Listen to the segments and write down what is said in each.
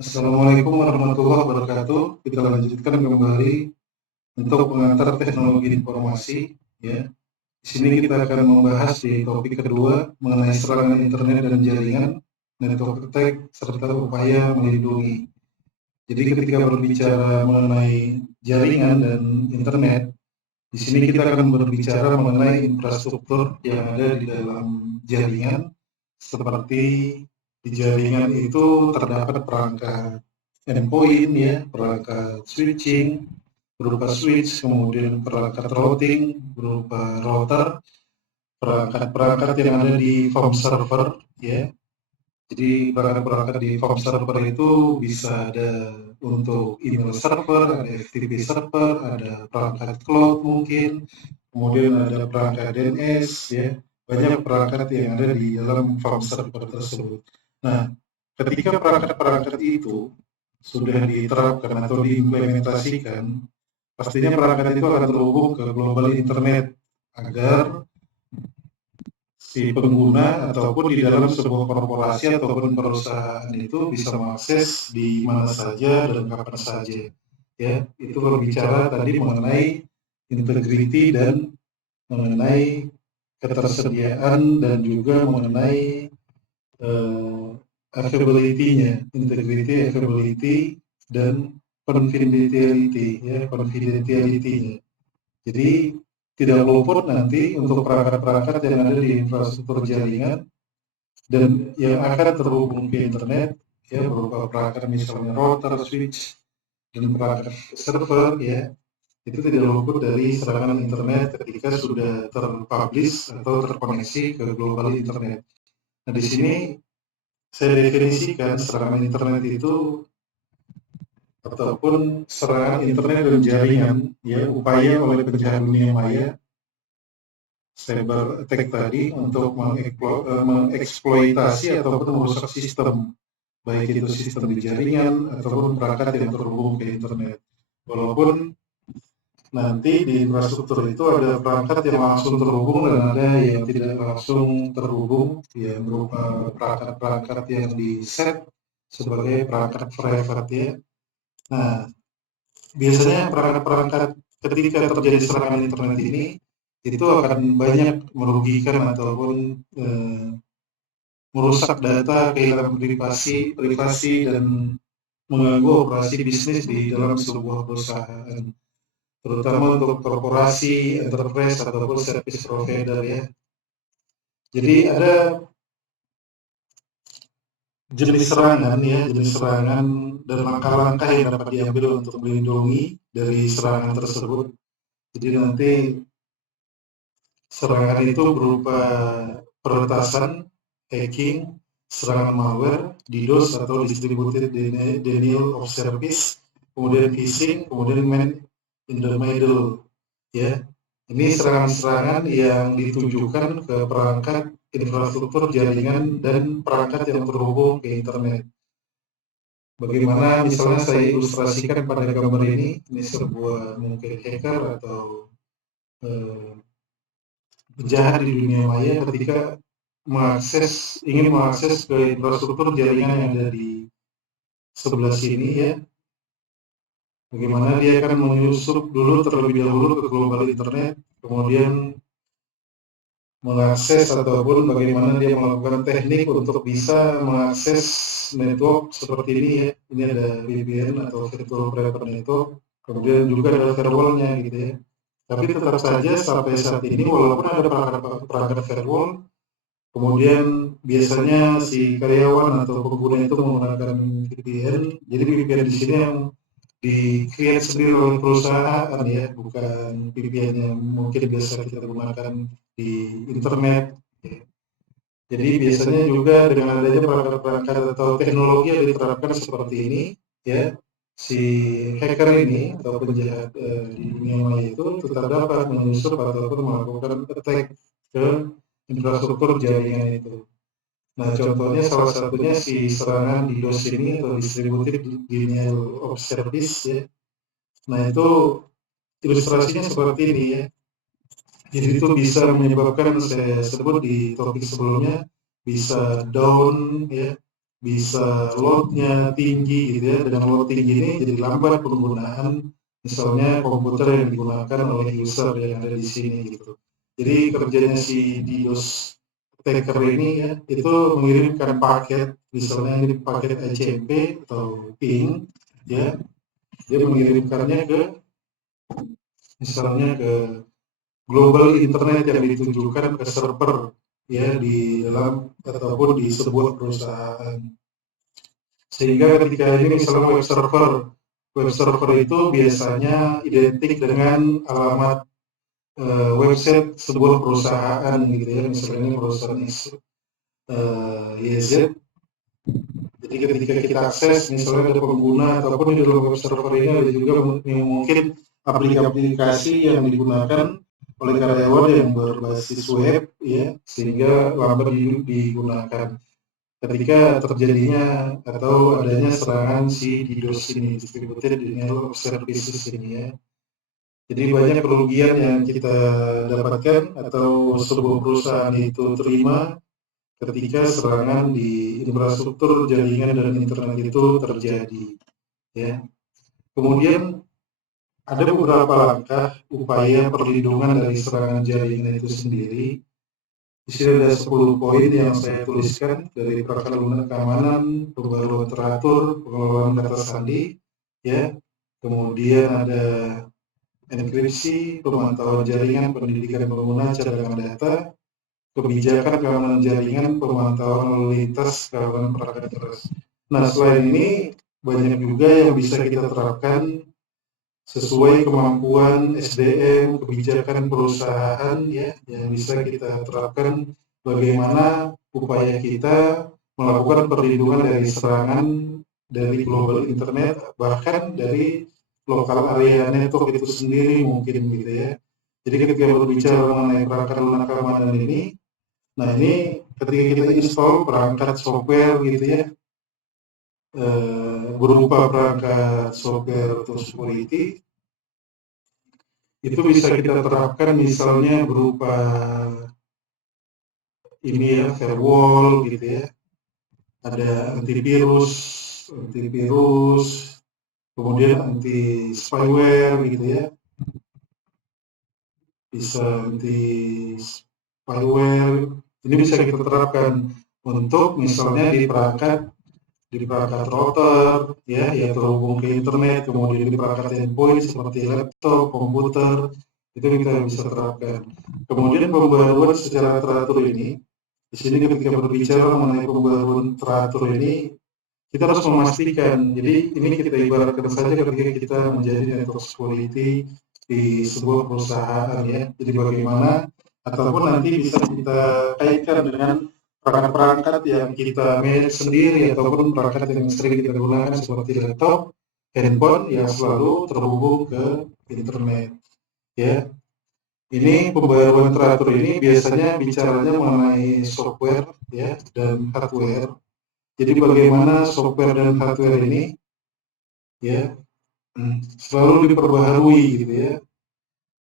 Assalamualaikum warahmatullahi wabarakatuh. Kita lanjutkan kembali untuk mengantar teknologi informasi. Ya, di sini kita akan membahas di topik kedua mengenai serangan internet dan jaringan, network attack, serta upaya melindungi. Jadi ketika berbicara mengenai jaringan dan internet, di sini kita akan berbicara mengenai infrastruktur yang ada di dalam jaringan, seperti di jaringan itu terdapat perangkat endpoint ya, perangkat switching berupa switch, kemudian perangkat routing berupa router, perangkat-perangkat yang ada di form server ya. Jadi perangkat-perangkat di form server itu bisa ada untuk email server, ada FTP server, ada perangkat cloud mungkin, kemudian ada perangkat DNS ya. Banyak perangkat yang ada di dalam form server tersebut. Nah, ketika perangkat-perangkat itu sudah diterapkan atau diimplementasikan, pastinya perangkat itu akan terhubung ke global internet agar si pengguna ataupun di dalam sebuah korporasi ataupun perusahaan itu bisa mengakses di mana saja dan kapan saja. Ya, itu berbicara tadi mengenai integrity dan mengenai ketersediaan dan juga mengenai availability-nya, integrity, availability, dan confidentiality, ya, confidentiality-nya. Jadi tidak luput nanti untuk perangkat-perangkat yang ada di infrastruktur jaringan dan yang akan terhubung ke internet, ya, berupa perangkat misalnya router, switch, dan perangkat server, ya, itu tidak luput dari serangan internet ketika sudah terpublish atau terkoneksi ke global internet. Nah, di sini saya definisikan serangan internet itu ataupun serangan internet dan jaringan, ya, upaya oleh penjahat dunia maya cyber attack tadi untuk mengeksploitasi ataupun merusak sistem, baik itu sistem di jaringan ataupun perangkat yang terhubung ke internet. Walaupun nanti di infrastruktur itu ada perangkat yang langsung terhubung dan ada yang tidak langsung terhubung, yang berupa perangkat-perangkat yang di set sebagai perangkat private ya. Nah, biasanya perangkat-perangkat ketika terjadi serangan internet ini itu akan banyak merugikan ataupun merusak data, kehilangan privasi dan mengganggu operasi bisnis di dalam sebuah perusahaan, terutama untuk korporasi, enterprise ataupun service provider ya. Jadi ada jenis serangan ya, jenis serangan dan langkah-langkah yang dapat diambil untuk melindungi dari serangan tersebut. Jadi nanti serangan itu berupa peretasan, hacking, serangan malware, DDoS atau distributed denial of service, kemudian phishing, kemudian man in the middle. Ya, ini serangan-serangan yang ditujukan ke perangkat infrastruktur jaringan dan perangkat yang terhubung ke internet. Bagaimana misalnya saya ilustrasikan pada gambar ini sebuah mungkin hacker atau penjahat di dunia maya ketika ingin mengakses ke infrastruktur jaringan yang ada di sebelah sini ya. Bagaimana dia akan menyusup dulu terlebih dahulu ke global internet, kemudian mengakses ataupun bagaimana dia melakukan teknik untuk bisa mengakses network seperti ini ya. Ini ada VPN atau virtual private network, kemudian juga ada firewall-nya gitu ya. Tapi tetap saja sampai saat ini walaupun ada perangkat firewall, kemudian biasanya si karyawan atau pengguna itu menggunakan VPN. Jadi VPN di sini yang di-create sendiri oleh perusahaan ya, bukan VPN yang mungkin biasa kita gunakan di internet. Jadi biasanya juga dengan adanya perangkat atau teknologi yang diterapkan seperti ini, ya, si hacker ini atau penjahat di dunia maya itu tetap dapat menyusup ataupun melakukan attack ke infrastruktur jaringan itu. Nah, contohnya salah satunya si serangan DDoS ini atau distributed denial of service ya. Nah, itu ilustrasinya seperti ini ya. Jadi itu bisa menyebabkan saya sebut di topik sebelumnya bisa down ya, bisa load-nya tinggi gitu ya. Dengan load tinggi ini jadi lambat penggunaan misalnya komputer yang digunakan oleh user yang ada di sini gitu. Jadi kerjanya si DDoS attacker ini ya, itu mengirimkan paket, misalnya ini paket HTTP atau ping, ya, dia mengirimkannya ke misalnya ke global internet yang ditujukan ke server ya di dalam ataupun di sebuah perusahaan. Sehingga ketika ini misalnya web server itu biasanya identik dengan alamat website sebuah perusahaan gitu ya, misalnya ini perusahaan YZ. Jadi ketika kita akses, misalnya ada pengguna ataupun di dalam web server ini ada juga mungkin aplikasi yang digunakan oleh karyawan yang berbasis web, ya, sehingga lambat digunakan. Ketika terjadinya atau adanya serangan si DDoS ini, distributed denial of services ini ya. Jadi banyak kerugian yang kita dapatkan atau sebuah perusahaan itu terima ketika serangan di infrastruktur jaringan dan internet itu terjadi. Ya. Kemudian ada beberapa langkah upaya perlindungan dari serangan jaringan itu sendiri. Di sini ada 10 poin yang saya tuliskan dari perangkat lunak keamanan, pembaruan teratur, pengelolaan data sandi, ya. Kemudian ada enkripsi, pemantauan jaringan, pendidikan pengguna, cadangan data, kebijakan keamanan jaringan, pemantauan lalu lintas, keamanan perangkat keras. Nah, selain ini banyak juga yang bisa kita terapkan sesuai kemampuan SDM, kebijakan perusahaan ya, yang bisa kita terapkan bagaimana upaya kita melakukan perlindungan dari serangan dari global internet, bahkan dari lokal area network itu sendiri mungkin gitu ya. Jadi ketika berbicara mengenai perangkat lunak keamanan ini, nah ini ketika kita install perangkat software gitu ya, berupa perangkat software atau security, itu bisa kita terapkan misalnya berupa ini ya, firewall gitu ya, ada antivirus, kemudian anti spyware gitu ya, bisa anti spyware, ini bisa kita terapkan untuk misalnya di perangkat router ya yang terhubung ke internet, kemudian di perangkat endpoint seperti laptop, komputer, itu kita bisa terapkan. Kemudian pembaruan secara teratur ini, di sini ketika berbicara mengenai pembaruan teratur ini, kita harus memastikan, jadi ini kita ibaratkan saja ketika kita menjadi network security di sebuah perusahaan ya, jadi bagaimana ataupun nanti bisa kita kaitkan dengan perangkat-perangkat yang kita manage sendiri ataupun perangkat yang sering kita gunakan seperti laptop, handphone yang selalu terhubung ke internet ya. Ini pembaruan teratur ini biasanya bicaranya mengenai software ya dan hardware. Jadi bagaimana software dan hardware ini ya selalu diperbaharui gitu ya.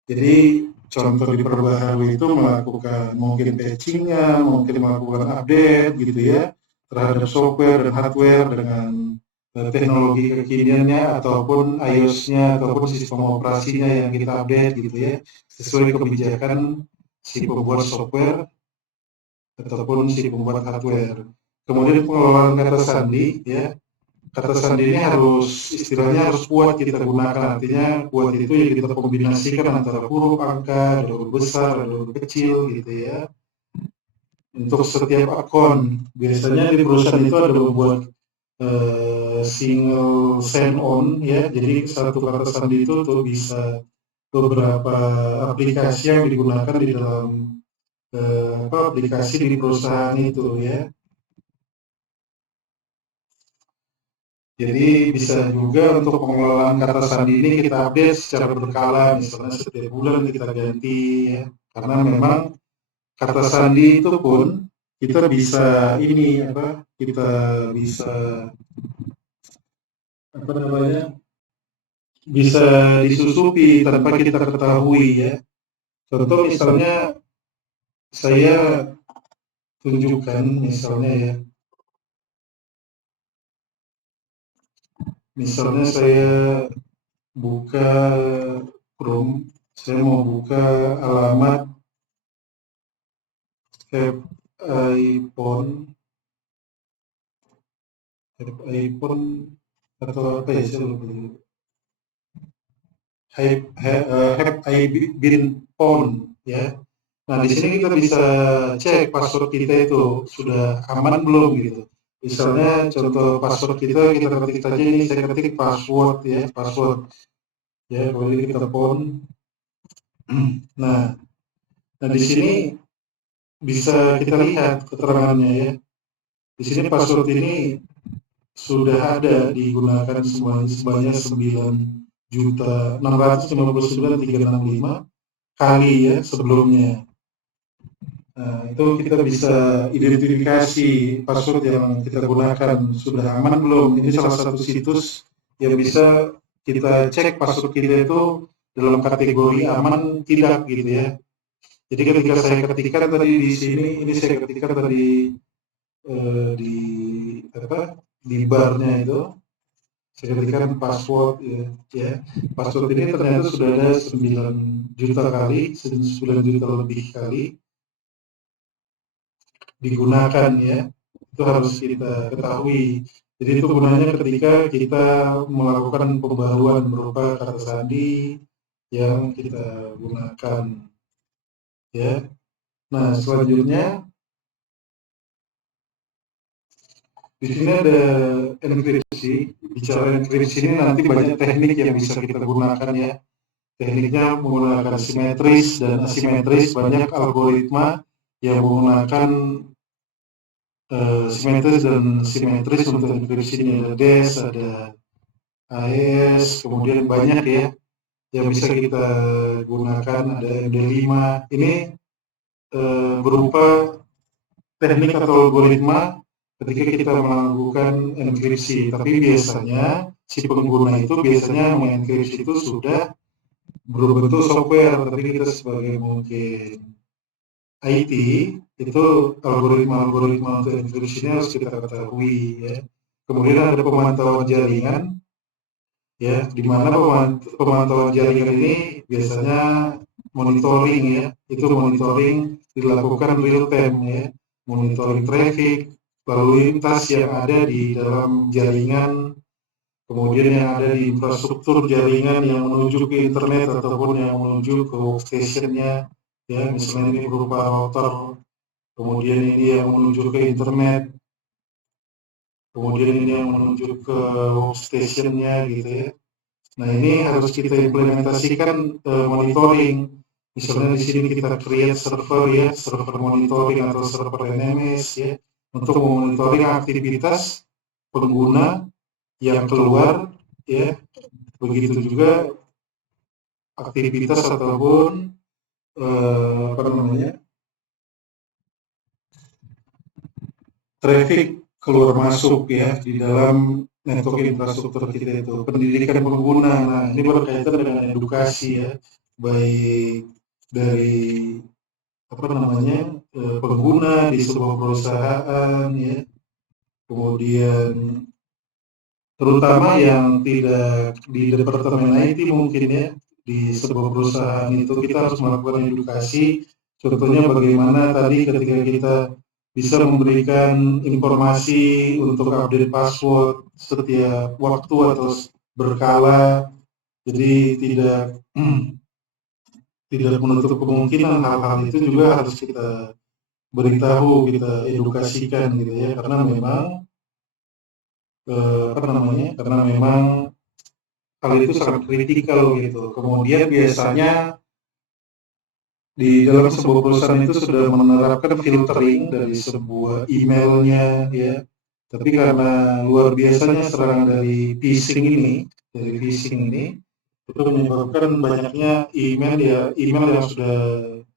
Jadi contoh diperbaharui itu melakukan mungkin patchingnya, mungkin melakukan update gitu ya terhadap software dan hardware dengan teknologi kekiniannya ataupun iOS-nya ataupun sistem operasinya yang kita update gitu ya sesuai kebijakan si pembuat software ataupun si pembuat hardware. Kemudian pengelolaan kata sandi ya. Kata sandi ini harus istilahnya harus kuat kita gunakan, artinya kuat itu ya kita kombinasikan antara huruf, angka, ada huruf besar, ada huruf kecil gitu ya. Untuk setiap akun, biasanya di perusahaan itu ada membuat single sign-on ya, jadi satu kata sandi itu tuh bisa beberapa aplikasi yang digunakan di dalam aplikasi di perusahaan itu ya. Jadi bisa juga untuk pengelolaan kata sandi ini kita update secara berkala, misalnya setiap bulan kita ganti ya. Karena memang kata sandi itu pun kita bisa ini kita bisa bisa disusupi tanpa kita ketahui ya. Contoh misalnya saya tunjukkan misalnya ya. Misalnya saya buka Chrome, saya mau buka alamat iPhone atau apa ya, saya lupa. Have I been phone, ya. Nah, di sini kita bisa cek password kita itu sudah aman belum gitu. Misalnya contoh password kita ketik saja, ini saya ketik password ya, password. Ya, kemudian kita phone. Nah, di sini bisa kita lihat keterangannya ya. Di sini password ini sudah ada digunakan sebanyak 9.659.365 kali ya sebelumnya. Nah, itu kita bisa identifikasi password yang kita gunakan sudah aman belum. Ini salah satu situs yang bisa kita cek password kita itu dalam kategori aman tidak gitu ya. Jadi ketika saya ketikkan tadi di sini, ini saya ketikkan tadi di barnya itu, saya ketikkan password ya. Password ini ternyata sudah ada 9 juta kali, 9 juta lebih kali digunakan ya. Itu harus kita ketahui. Jadi itu gunanya ketika kita melakukan pembaruan berupa kata sandi yang kita gunakan ya. Nah, selanjutnya di sini ada enkripsi. Bicara enkripsi ini nanti banyak teknik yang bisa kita gunakan ya. Tekniknya menggunakan simetris dan asimetris, banyak algoritma yang menggunakan simetris dan simetris untuk enkripsi. Ini ada DES, ada AES, kemudian banyak ya yang bisa kita gunakan, ada MD5. Ini berupa teknik atau algoritma ketika kita melakukan enkripsi, tapi biasanya si pengguna itu biasanya mengenkripsi itu sudah berbentuk software, tapi kita sebagai mungkin IT itu algoritma untuk enkripsinya harus kita ketahui ya. Kemudian ada pemantauan jaringan ya, di mana pemantauan jaringan ini biasanya monitoring ya, itu monitoring dilakukan real time ya, monitoring traffic lalu lintas yang ada di dalam jaringan, kemudian yang ada di infrastruktur jaringan yang menuju ke internet ataupun yang menuju ke workstation-nya ya, misalnya ini berupa router, kemudian ini yang menuju ke internet, kemudian ini yang menuju ke workstation-nya gitu ya. Nah, ini harus kita implementasikan monitoring. Misalnya di sini kita create server ya, server monitoring atau server NMS ya, untuk memonitoring aktivitas pengguna yang keluar ya. Begitu juga aktivitas ataupun traffic keluar masuk ya di dalam network infrastruktur kita itu. Pendidikan pengguna, nah ini berkaitan dengan edukasi ya, baik dari pengguna di sebuah perusahaan ya, kemudian terutama yang tidak di departemen IT mungkin ya, di sebuah perusahaan itu kita harus melakukan edukasi. Contohnya bagaimana tadi ketika kita bisa memberikan informasi untuk update password setiap waktu atau berkala, jadi tidak menutup kemungkinan hal-hal itu juga harus kita beritahu, kita edukasikan gitu ya, karena memang hal itu sangat kritikal gitu. Kemudian biasanya di dalam sebuah perusahaan itu sudah menerapkan filtering dari sebuah emailnya ya, tapi karena luar biasanya serangan dari phishing ini itu menyebabkan banyaknya email yang sudah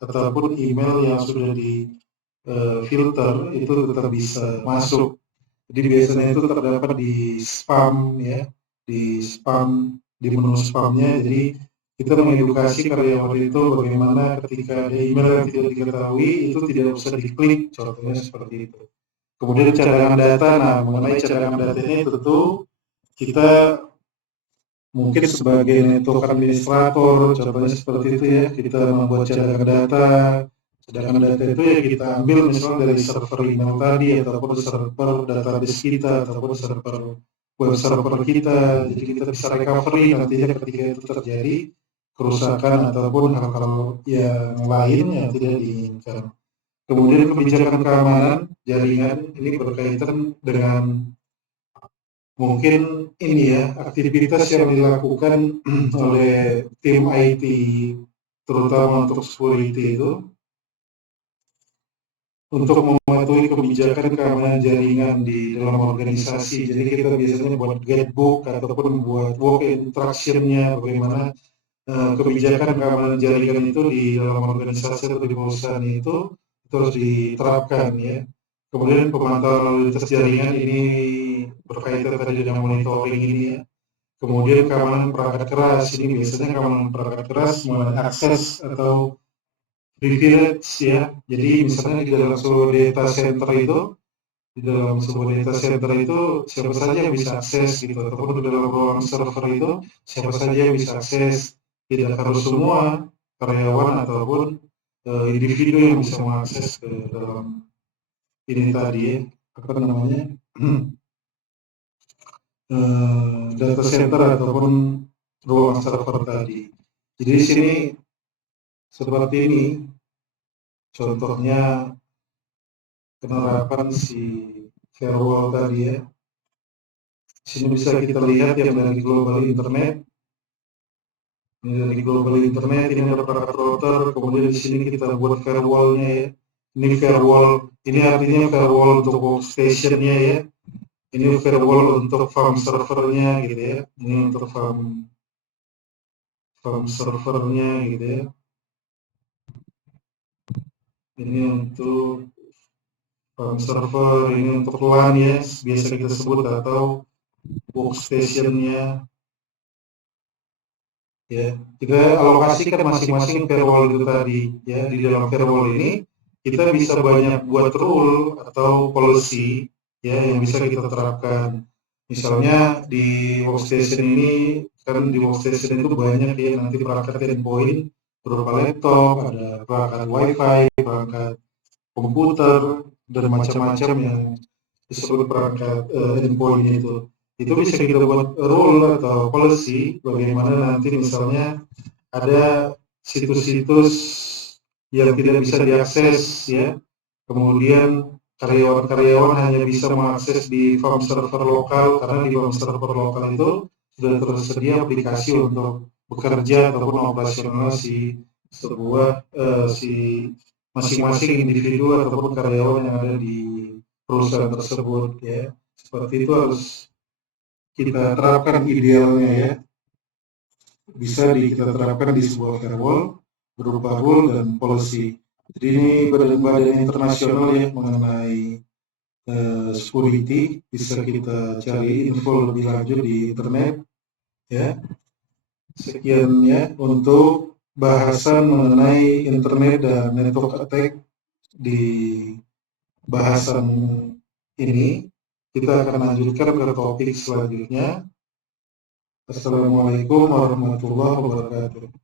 ataupun email yang sudah di filter itu tetap bisa masuk. Jadi biasanya itu terdapat di spam ya, di menu spamnya. Jadi kita mengedukasi karyawan itu bagaimana ketika ada email yang tidak diketahui itu tidak usah diklik, contohnya seperti itu. Kemudian cadangan data, nah mengenai cadangan data ini tentu kita mungkin sebagai network administrator, contohnya seperti itu ya, kita membuat cadangan data itu ya kita ambil misalnya dari server email tadi, ataupun server database kita, ataupun server web server kita, jadi kita bisa recovery nantinya ketika itu terjadi kerusakan ataupun hal-hal yang lain yang tidak diinginkan. Kemudian kebijakan keamanan jaringan ini berkaitan dengan mungkin ini ya, aktivitas yang dilakukan oleh tim IT, terutama untuk security itu, untuk mematuhi kebijakan keamanan jaringan di dalam organisasi. Jadi kita biasanya buat guidebook ataupun buat work instruction-nya, bagaimana kebijakan keamanan jaringan itu di dalam organisasi atau di perusahaan itu harus diterapkan ya. Kemudian pemantauan lalu lintas jaringan ini berkaitan tadi dengan monitoring ini ya. Kemudian keamanan perangkat keras, ini biasanya keamanan perangkat keras mengenai akses atau privilege ya. Jadi misalnya di dalam sebuah data center itu, siapa saja yang bisa akses gitu, ataupun di dalam ruang server itu siapa saja yang bisa akses. Tidak harus semua karyawan ataupun individu yang bisa mengakses ke dalam ini tadi ya, apa namanya, data center ataupun ruang server tadi. Jadi di sini seperti ini contohnya penerapan si firewall tadi ya. Di sini bisa kita lihat yang dari global internet. Ini dari global internet, ini ada perangkat router, kemudian di sini kita buat firewall-nya ya. Ini firewall, ini artinya firewall untuk workstation-nya ya. Ini firewall untuk farm servernya gitu ya. Ini untuk farm servernya gitu ya. Ini untuk farm server, ini untuk LAN ya, biasa kita sebut atau workstation-nya. Ya, kita alokasikan masing-masing firewall itu tadi ya. Di dalam firewall ini kita bisa banyak buat rule atau policy ya yang bisa kita terapkan. Misalnya di workstation ini kan di workstation itu banyak ya nanti perangkat endpoint berupa laptop, ada perangkat wifi, perangkat komputer dan macam-macam yang disebut perangkat endpoint itu. Itu bisa kita buat rule atau policy bagaimana nanti misalnya ada situs-situs yang tidak bisa diakses ya, kemudian karyawan-karyawan hanya bisa mengakses di farm server lokal, karena di farm server lokal itu sudah tersedia aplikasi untuk bekerja ataupun operasional si sebuah si masing-masing individu ataupun karyawan yang ada di perusahaan tersebut ya. Seperti itu harus kita terapkan idealnya ya, bisa kita terapkan di sebuah firewall berupa rule dan policy. Jadi ini badan-badan internasional ya mengenai security, bisa kita cari info lebih lanjut di internet ya. Sekian ya untuk bahasan mengenai internet dan network attack di bahasan ini. Kita akan lanjutkan ke topik selanjutnya. Assalamualaikum warahmatullahi wabarakatuh.